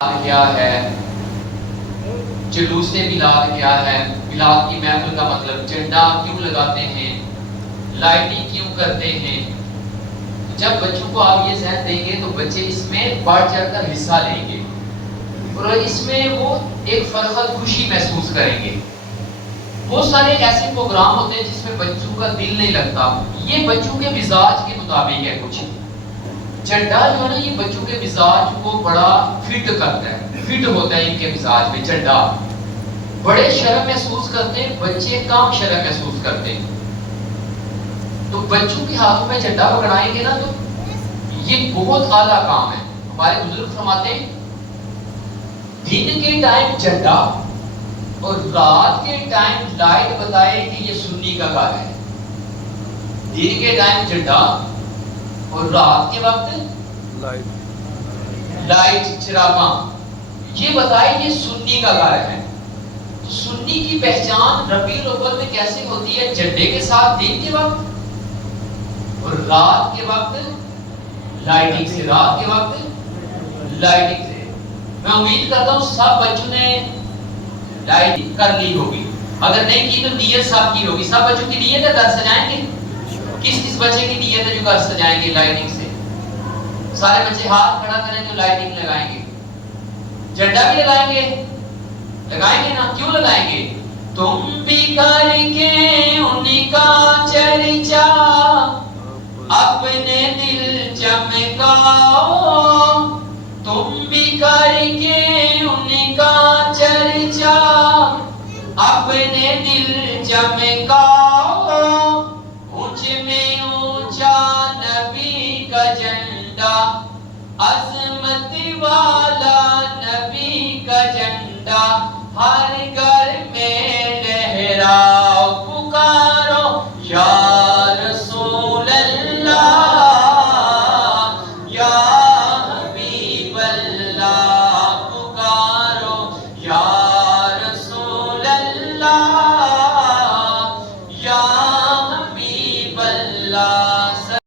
کیا ہے، جلوس میلاد کیا ہے، میلاد کی محفل کا مطلب، جھنڈا کیوں لگاتے ہیں، لائٹنگ کیوں کرتے ہیں۔ جب بچوں کو آپ یہ ذہن دیں گے تو بچے اس میں بڑھ چڑھ کر حصہ لیں گے اور اس میں وہ ایک فرحت خوشی محسوس کریں گے۔ بہت سارے ایسے پروگرام ہوتے ہیں جس میں بچوں کا دل نہیں لگتا، یہ بچوں کے مزاج کے مطابق ہے۔ کچھ جھنڈا جو ہے نا، یہ بچوں کے مزاج کو بڑا فٹ کرتا ہے، فٹ ہوتا ہے ان کے مزاج میں۔ جھنڈا بڑے شرم محسوس کرتے ہیں، بچے کم شرم محسوس کرتے ہیں۔ تو بچوں کے ہاتھوں میں جھنڈا پکڑائیں گے نا تو یہ بہت اعلیٰ کام ہے۔ ہمارے بزرگ فرماتے ہیں دن کے ٹائم جھنڈا اور رات کے ٹائم لائٹ بتائے کہ یہ سنی کا گھر ہے۔ دن کے ٹائم جھنڈا اور رات کے وقت لائٹ چراغاں، یہ بتائے یہ سنی کا گھر ہے۔ تو سنی کی پہچان ربیع الاول میں کیسے ہوتی ہے؟ جھنڈے کے ساتھ دن کے وقت اور رات کے وقت لائٹنگ سے، رات کے وقت لائٹنگ سے۔ میں امید کرتا ہوں سب بچوں نے لائٹنگ کر لی ہوگی، اگر نہیں کی تو نیت سب کی ہوگی۔ سب بچوں کی نیت ہے گھر سجائیں گے؟ کس بچے کی نیت ہے جو گھر سجائیں گے لائٹنگ سے؟ سارے بچے ہاتھ کھڑا کریں جو لائٹنگ لگائیں گے۔ جھنڈا بھی لگائیں گے؟ لگائیں گے نا، کیوں لگائیں گے؟ تم بھی کر کے ان کا چرچا اپنے دل چمکاؤ،